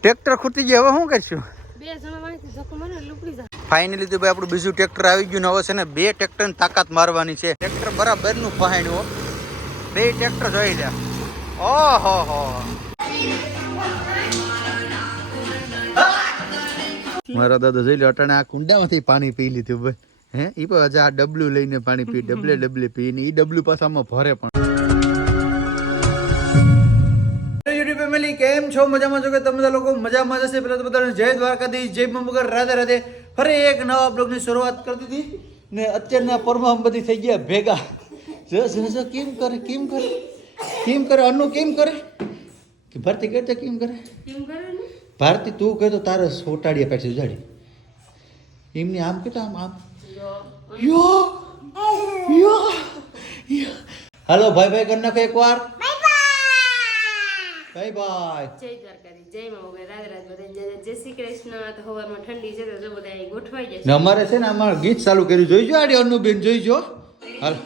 Tractor ખૂટી ગયું, હવે શું કરશું? બે જણા વાંચી ધક્કો મને લુકડી જાય. ફાઇનલી તો ભાઈ આપણું બીજું ટ્રેક્ટર આવી ગયું ને હવે છે ને 2 ટ્રેક્ટરની તાકાત મારવાની છે. ટ્રેક્ટર બરાબરનું પહાણ્યું, 2 ટ્રેક્ટર જોઈ લે. ઓહો હો, મારા દાદા જોઈ લે અટાણે આ કુંડામાંથી પાણી પી લીધું ભાઈ. હે ઈ પણ હજી આ ડબલું લઈને પાણી પી, ડબલે પી ને ઈ ડબલું પાછામાં ભરે પણ. યુટ્યુબ ફેમિલી કેમ છો? મજામાં છો કે તમે બધા લોકો મજામાં જશે? પેલા તો બધાને જય દ્વારકાધીશ, જય મમગર, રાધે રાધે. ફરી એક નવા બ્લોગની શરૂઆત કરી દીધી ને અત્યારના પરમાં બધી થઈ ગયા ભેગા. જો કેમ કરે અન્નુ કેમ કરે કે ભારતી કરતા કેમ કરે? ભારતી તું કહે તો તારે સોટાડિયા પેટ ઉજાડી એમની આમ કેતા આમ યો હાલો ભાઈ ભાઈ કરી નાખો એકવાર. Bye bye. જય દ્વારકાધીશ, જય મા મોગલ, રાધે રાધે બધા. જય શ્રી કૃષ્ણ. તો હવારમાં ઠંડી છે તો બધા ગોઠવાઈ જશે. ને અમારે છે ને અમારે ગીત ચાલુ કર્યું, જોઈજો આડી અન્નુબેન જોઈજો. હાલ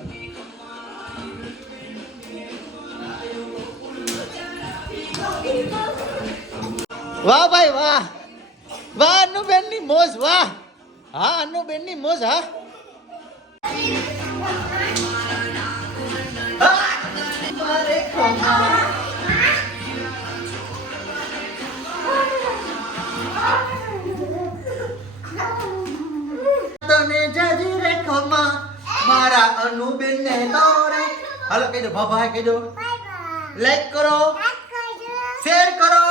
વાહ ભાઈ વાહ, વાહ અન્નુબેન ની મોજ, વાહ. હા અન્નુબેન ની મોજ. હા તને જાજી રેખોમાં મારા અન્નુબેન ને દોરે. હાલો કહેજો બાય, કહેજો લાઈક કરો, શેર કરો,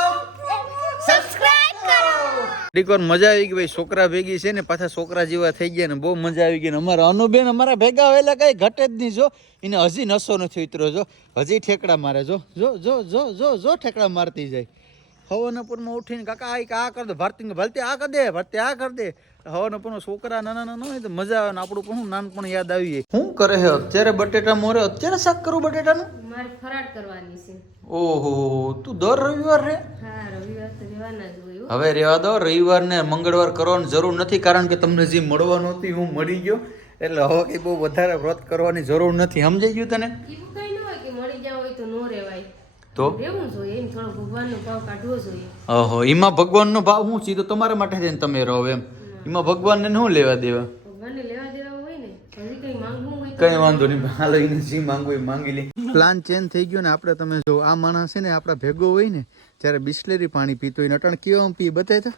સબસ્ક્રાઇબ કરો. દીકર મજા આવી ગઈ ભાઈ, છોકરા ભેગી છે ને પાછા છોકરા જેવા થઈ ગયા ને બહુ મજા આવી ગઈ ને. અમારા અનુબેન અમારા ભેગા હોયેલા કઈ ઘટે જ નહીં. જો એને હજી નસો નથી ઉતરો, જો હજી ઠેકડા મારે. જો જો જો જો જો જો ઠેકડા મારતી જાય. હવાના પૂરમાં ઉઠીને કાકા આ કર દે, ભારતી ભલતી આ કર દે, ભરતી આ કર દે. હવાના પૂરમાં છોકરા નાના હોય તો મજા આવે ને આપણું પણ નાનપણ યાદ આવી જાય. શું કરે છે અત્યારે? બટેટા મોરે અત્યારે શાક કરું બટેટાનું? મારે ફરાળ કરવાની છે. ઓહો, તું દર રવિવાર રે? હા, રવિવાર તો રહેવાના જ હોય. હવે રેવા દો, રવિવાર ને મંગળવાર કરવાની જરૂર નથી, કારણ કે તમને જે મળવાનું હતું હું મળી ગયો. એટલે હવે કઈ બહુ વધારે વ્રત કરવાની જરૂર નથી. સમજાઈ ગયું તને? એવું કઈ ન હોય કે મળી ગયા હોય તો નો રહેવાય, તો રહેવું જોઈએ. એમ થોડો ભગવાનનો ભાવ કાઢવો જોઈએ. ઓહો, એમાં ભગવાનનો ભાવ શું છે? તો તમારા માટે થઈને તમે રહો એમ. એમાં ભગવાનને શું લેવા દેવા? ભગવાનને લેવા દેવા હોય ને, હજી કઈ માંગવું હોય કઈ વાંધો નહીં, હાલો એને જે માંગવું એ માંગી લે. પ્લાન ચેન્જ થઈ ગયો ને આપણે. તમે જો આ માણસ છે ને આપણા ભેગો હોય ને ત્યારે બિસ્લેરી પાણી પીતો હોય ને અટણ કેવા પી બતાય તો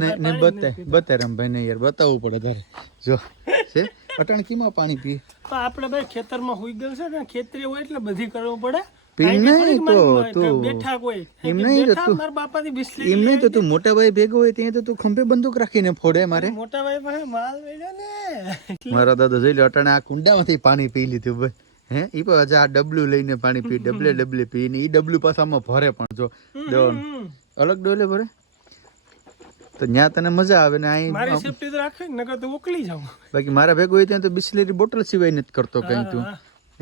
ને બતાય રમભાઈ ને યાર બતાવવું પડે તારે. જો છે અટણ કીમાં પાણી પીએ આપણે ભાઈ ખેતરમાં હોઈ ગયું છે ને, ખેતરી હોય એટલે બધી કરવું પડે. એમ નહીં તો તું મોટા ભાઈ ભેગો હોય ત્યાં તો તું ખંભે બંદૂક રાખીને ફોડે. મારે મોટા ભાઈ પાસે માલ વેડ્યો ને. મારા દાદા જોઈ લે અટાણે આ કુંડામાંથી પાણી પી લીધું ભાઈ. હે ઈ પણ હજી આ ડબલું લઈને પાણી પી, ડબલે પી ને ઈ ડબલું પાછામાં ભરે પણ. જો દેવાનું અલગ ડોલે ભરે તો ન્યા તને મજા આવે ને. મારી સેફટી તો રાખે નકર તો ઉકલી જાઉં. બાકી મારા ભેગો હોય ત્યાં તો બિસ્લેરી બોટલ સિવાય નથી કરતો કઈ તું.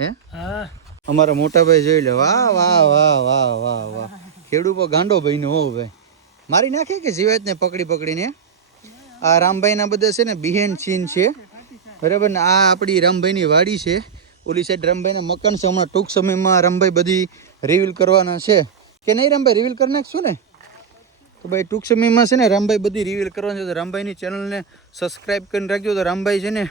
હે હા, અમારા મોટા ભાઈ જોઈ લે. વાહ વાહ વાહ વાહ વાહ વાહ, ખેડૂ પર ગાંડો ભાઈ નો હો ભાઈ. મારી નાખે કે જીવાત ને પકડીને. આ રામભાઈ ના બધા છે ને બિહેન સીન છે બરાબર ને. આ આપણી રામભાઈ ની વાડી છે. ઓલી સાઈડ રામભાઈ ના મકાન છે. હમણાં ટૂંક સમયમાં રામભાઈ બધી રિવીલ કરવાના છે કે નહીં? રામભાઈ રિવીલ કરી નાખશું ને? તો ભાઈ ટૂંક સમયમાં છે ને રામભાઈ બધી રિવીલ કરવાની છે. તો રામભાઈની ચેનલને સબસ્ક્રાઈબ કરીને રાખજો. તો રામભાઈ છે ને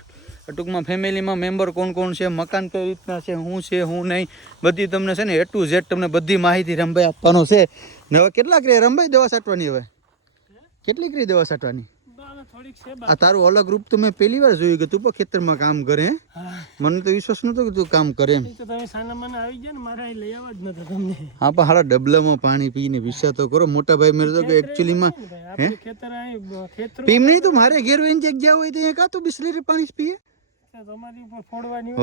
ટૂંકમાં ફેમિલીમાં મેમ્બર કોણ કોણ છે, મકાન કઈ રીતના છે, શું છે શું નહીં, બધી તમને છે ને A to Z તમને બધી માહિતી રામભાઈ આપવાનો છે. ને હવે કેટલાક રે રામભાઈ દવા છાંટવાની? હવે કેટલીક રી દવા છાંટવાની? આ તારું અલગ રૂપ તો મેં પહેલી વાર જોયું કે તું પણ ખેતરમાં કામ કરે. મને તો વિશ્વાસ નતો કે તું કામ કરે એમ. હા પણ હાલા ડબલામાં પાણી પીને વિશ્વાસ તો કરો. મોટા ભાઈ મેરે તો એકચ્યુઅલીમાં હે પીમ નહીં તો મારે ઘેર વહીને જગ્યા હોય તો કાં તો બિસ્લેરી પાણી પીએ.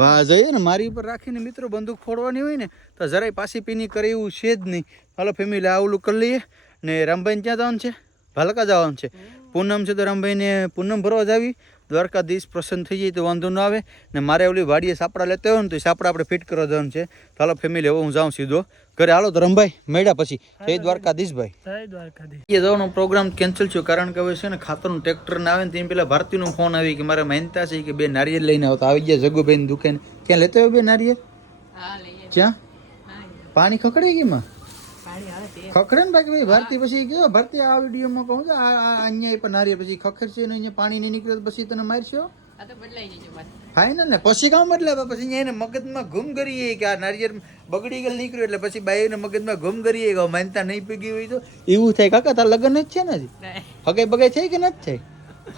વાહ જોઈએ ને, મારી ઉપર રાખીને મિત્રો બંદૂક ફોડવાની હોય ને તો જરાય પાછી પીની કરે એવું છે જ નહીં. હાલો ફેમિલી આવલું કરી લઈએ ને. રામભાઈને ક્યાં જવાનું છે? ભાલકા જવાનું છે. પૂનમ છે તો રામભાઈને પૂનમ ભરવા જ આવી. દ્વારકાધીશ પ્રસન્ન થઈ જાય તો વાંધો ન આવે. ને મારે ઓલી વાડીએ સાપડા લેતા હોય ને તો સાપડા આપણે ફિટ કરવા જવાનું છે. તો હાલો ફેમિલી હવે હું જાઉં સીધો ઘરે. હાલો તો રામભાઈ મળ્યા પછી. જય દ્વારકાધીશ ભાઈ. જય દ્વારકાધીશ. એ જવાનો પ્રોગ્રામ કેન્સલ થયો કારણ કે હવે છે ને ખાતરનું ટ્રેક્ટર ને આવે ને તેની પેલા ભારતીનો ફોન આવી કે મારે માનતા છે કે 2 નારિયેળ લઈને આવતા. આવી ગયા જગુભાઈ ની દુકાન. ક્યાં લેતો હોય 2 નારિયેળ? ક્યાં પાણી ખકડાઈ ગઈ માં? ખખડે ને બાકી ભાઈ ભરતી પછી કેવો ભરતી આ વિડીયોમાં કહું છું અહીંયા પણ નારિયેળ પછી ખખડશે ને અહીંયા પાણી નહીં નીકળે તો પછી તને મારશો ફાઈનલ ને પછી કામ બદલાવે પછી અહીંયા એને મગજમાં ગુમ કરીએ કે આ નારિયેળ બગડી ગયેલ નીકળ્યું એટલે પછી બાઈને મગજમાં ગુમ કરીએ કે માનતા નહીં પીગી હોય તો એવું થાય. કાકા તાર લગ્ન જ છે ને હજી હગાઈ બગાઈ થઈ કે નથી થઈ?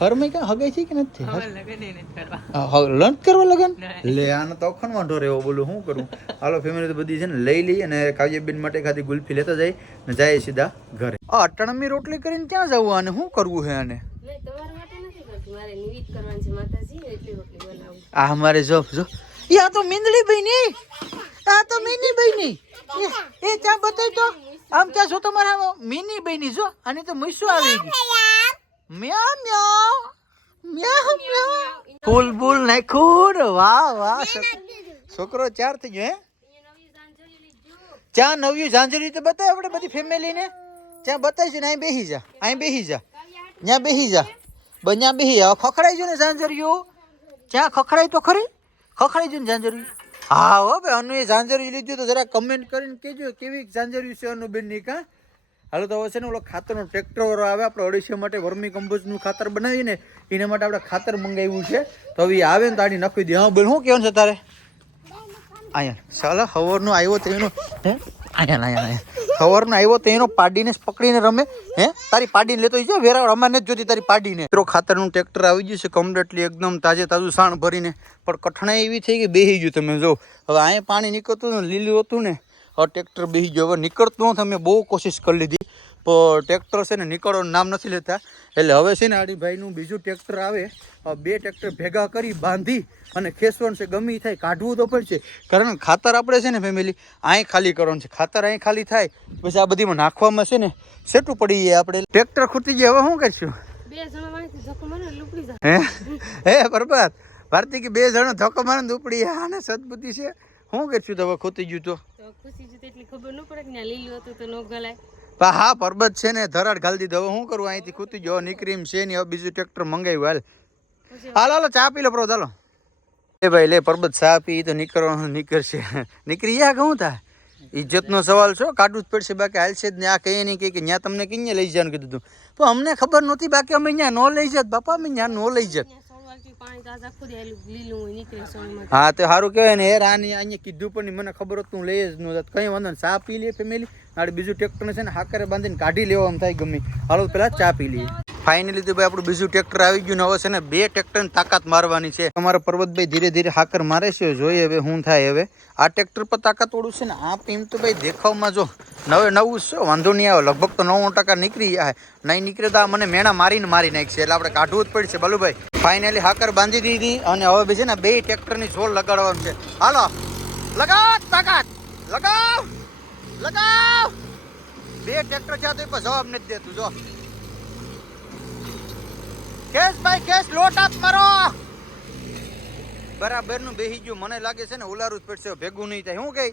હરમાઈ કા હગાઈ થઈ કે નથી થઈ? લંચ કરવા લગન લે આને તો અખણ વાંધો રહેવો બોલું શું કરું. હાલો ફેમિલી તો બધી છે ને લઈ લઈએ અને કાવ્યબેન માટે ખાધી ગુલ્ફી લેતા જાય ને જાય સીધા ઘરે. આ અટણમી રોટલી કરીને ક્યાં જવું આને શું કરવું છે આને? આ અમારે જો જો આ તો મીંદડી ભાઈ ની આ તો મીની ભાઈ ની એ ત્યાં બતાય તો આમ ત્યાં જો તમારા મીની ભાઈ ની જો આની તો મૂસું આવી ગઈ મ્યાઉ મ્યાઉ મ્યાઉ મ્યાઉ ફૂલ બૂલ નાખ્યું ને વાહ વાહ છોકરો ચાર થઈ ગયો હે ચા નવ્યું ઝાંઝરી તો બતાય આપણે બધી ફેમિલી ને ત્યાં બતાવીશું ને અહીં બેસી જા ત્યાં બેસી જા બન્યા બેસી જા ખખડાઈ જો ને ઝાંઝરીઓ ત્યાં ખખડાય તો ખરી ખખડાઈ જો ને ઝાંઝરી હા હો ભાઈ અનુ એ ઝાંઝરી લીધું તો જરા કમેન્ટ કરીને કહેજો કેવી ઝાંઝરી છે અનુબેન ની કા. હાલો તો હવે છે ને ઓલો ખાતરનો ટ્રેક્ટર વાળો આવે આપણે અઢીસો માટે વર્મી કમ્પોઝનું ખાતર બનાવીએ ને એના માટે આપણે ખાતર મંગાવ્યું છે તો હવે આવે ને તો આડી નખી દે. હા બોલ શું કહેવાનું છે તારે? અહીંયા ચાલો સવારનો આવ્યો તો એનો હે અહીંયા સવારનો આવ્યો તો એનો પાડીને પકડીને રમે હે તારી પાડીને લેતો છે વેરાવળ અમારે નથી જોતી તારી પાડીને. મિત્રો ખાતરનું ટ્રેક્ટર આવી ગયું છે કમ્પ્લીટલી એકદમ તાજે તાજું સાણ ભરીને પણ કઠણાઈ એવી થઈ કે બેસી ગયું તમે જો હવે અહીંયા પાણી નીકળતું ને લીલું હતું ને હવે ટ્રેક્ટર બેસી ગયો. હવે નીકળતું નથી અમે બહુ કોશિશ કરી લીધી પણ ટ્રેક્ટર છે ને નીકળવાનું નામ નથી લેતા એટલે હવે છે ને આડીભાઈનું બીજું ટ્રેક્ટર આવે બે ટ્રેક્ટર ભેગા કરી બાંધી અને ખેંચવાનું છે ગમે થાય કાઢવું તો પડશે કારણ કે ખાતર આપણે છે ને ફેમિલી અહીં ખાલી કરવાનું છે. ખાતર અહીં ખાલી થાય પછી આ બધીમાં નાખવામાં છે ને સેટું પડી જાય આપણે ટ્રેક્ટર ખૂટી જાય હવે શું કરશું હે બરબાદ ભારતી કે 2 જણો ધક્કો મારે ને ઉપડી આને સદબુદ્ધિ છે શું કરશું તો હવે ખૂટી ગયું તો હા પરબત છે ને ધરાડ ઘાલી દીધો હવે શું કરવું અહીંથી ખૂટી ગયો નીકળી એમ છે ને હવે બીજું ટ્રેક્ટર મંગાવ્યું હાલ હાલો ચા પી લો પ્રો ચાલો એ ભાઈ લે પરબત ચા પી તો નીકળવાનું નીકળશે નીકળી ગયા કહું થાય ઇજ્જતનો સવાલ છો કાઢવું જ પડશે બાકી હાલશે જ ને આ કહે નહીં કે ત્યાં તમને ક્યાં લઈ જવાનું કીધું હતું પણ અમને ખબર નહોતી બાકી અમે ત્યાં ન લઈ જત બાપા અમે ત્યાં ન લઈ જત. હા તો સારું કહેવાય ને યાર આની અહીંયા કીધું પણ મને ખબર હોત હું લઈ જ ન કઈ વાંધો ચા પી લઈએ ફેમિલી આડે બીજું ટ્રેક્ટર છે ને હાકરે બાંધીને કાઢી લેવા થાય ગમે હાલો પેલા ચા પી લઈએ. ફાઇનલી તો ભાઈ આપણું બીજું ટ્રેક્ટર આવી ગયું ને હવે છે ને 2 ટ્રેક્ટરની તાકાત મારવાની છે. અમારા પર્વતભાઈ ધીરે ધીરે હાકર મારે છે જોઈએ હવે શું થાય. હવે આ ટ્રેક્ટર પર તાકાત વાળું છે ને આ પીમ તો ભાઈ દેખાવમાં જો નવું છે વાંધો નહીં આવે લગભગ તો 90% નીકળી જાય નહીં નીકળે તો આ મને મેણા મારી નાખશે એટલે આપણે કાઢવું જ પડશે બાલુભાઈ. ફાઇનલી હાકર બાંધી દીધી અને હવે છે ને 2 ટ્રેક્ટરની જોર લગાડવાનું છે. હાલો લગાવ તાકાત લગાવ 2 ટ્રેક્ટર છે તો એ જવાબ નથી દેતું જો કેસ ભાઈ કેસ લોટ આપ મારો બરાબર નું બેહી ગયું મને લાગે છે ને ઉલારું જ પડશે ભેગું નહીં થાય શું કઈ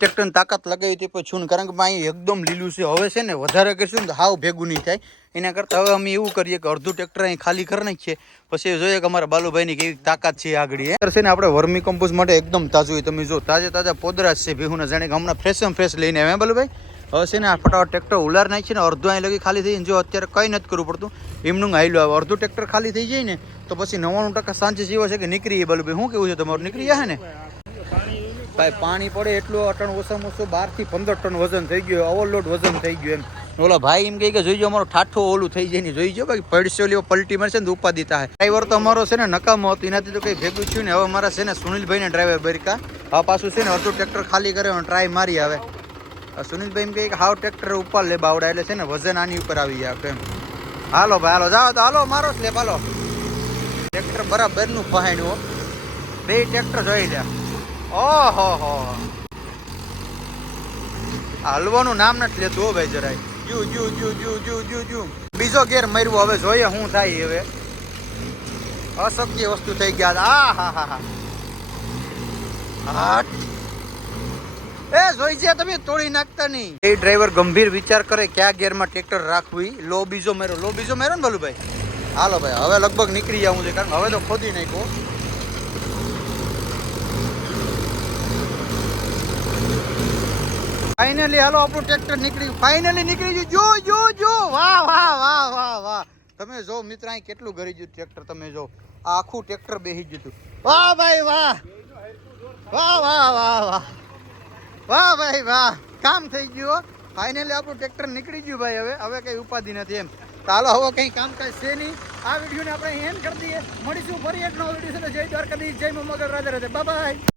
ટ્રેક્ટરની તાકાત લગાવી હતી પછી કારણ કે અહીં એકદમ લીલું છે હવે છે ને વધારે કરશું ને હાવ ભેગું નહીં થાય એના કરતાં હવે અમે એવું કરીએ કે અડધું ટ્રેક્ટર અહીં ખાલી કરી નાખીએ પછી જોઈએ કે અમારા બાલુભાઈની કેવી તાકાત છે આગળ છે ને આપણે વર્મી કમ્પોઝ માટે એકદમ તાજું તમે જો તાજા પોદરા છે ભેહુના જાણે કે હમણાં ફ્રેશ લઈને આવ્યા બાલુભાઈ. હવે છે ને આ ફટાફટ ટ્રેક્ટર ઉલાર નાખીએ ને અડધું અહીં લગી ખાલી થઈ જાય જો અત્યારે કંઈ નથી કરવું પડતું એમનું હાઈલું આવે અડધું ટ્રેક્ટર ખાલી થઈ જાય ને તો પછી 99% સાંજે જેવો છે કે નીકળી બાલુભાઈ શું કેવું છે તમારું નીકળી જાય ને ભાઈ પાણી પડે એટલું અટણ ઓછામાં ઓછું 12 થી 15 ટન વજન થઈ ગયું ઓવરલોડ વજન થઈ ગયું એમ ઓલા ભાઈ એમ કહે કે જોઈજો અમારો ઠાઠો ઓલું થઈ જાય ને જોઈજો બાકી પડશે ઓલી પલટી મારશે ને ઉપાધિ થાય. ડ્રાઈવર તો અમારો છે ને નકામો હતો એનાથી તો કંઈ ભેગું થયું ને હવે અમારા છે ને સુનિલભાઈને ડ્રાઈવર બરિકા હવે પાછું છે ને અડધું ટ્રેક્ટર ખાલી કરે ટ્રાય મારી આવે સુનિલભાઈ એમ કહે કે હાવ ટ્રેક્ટર ઉપર લે બાવડા એટલે છે ને વજન આની ઉપર આવી જાય એમ. હાલો ભાઈ હાલો જાઓ તો હાલો મારો સ્લેપ હાલો ટ્રેક્ટર બરાબરનું પહાણ્યું 2 ટ્રેક્ટર જોઈ લે ઓહો હલવાનું નામ નથી લેતું હો ભાઈ જરાય જુ બીજો ગેર માર્યો હવે જોઈએ શું થાય. હવે અશક્ય વસ્તુ થઈ ગયા હા એ જોઈ છે તમે તોડી નાખતા નહીં. એ ડ્રાઈવર ગંભીર વિચાર કરે કયા ગેરમાં ટ્રેક્ટર રાખવી લો બીજો મેરો ને બાલુભાઈ હાલો ભાઈ હવે લગભગ નીકળી જવું છે કારણ હવે તો ખોદી નાખ્યો ફાઇનલી હાલો આપણું ટ્રેક્ટર નીકળી ગયું જો જો જો વાહ વાહ વાહ વાહ વાહ તમે જો મિત્ર અહીં કેટલું ગરી ગયું ટ્રેક્ટર તમે જો આ આખું ટ્રેક્ટર બેસી ગયું હતું વાહ ભાઈ વાહ વાહ વાહ વાહ વાહ વાહ ભાઈ વાહ કામ થઈ ગયું ફાઇનલી આપણું ટ્રેક્ટર નીકળી ગયું ભાઈ હવે કઈ ઉપાધિ નથી એમ ચાલો હવે કઈ કામકાજ છે નહીં આ વિડીયોને આપણે એન્ડ કરી દઈએ મળીશું ફરી એક નવો વિડીયો સાથે જય દ્વારકાધીશ જય મગર રાધે રાધે બાય બાય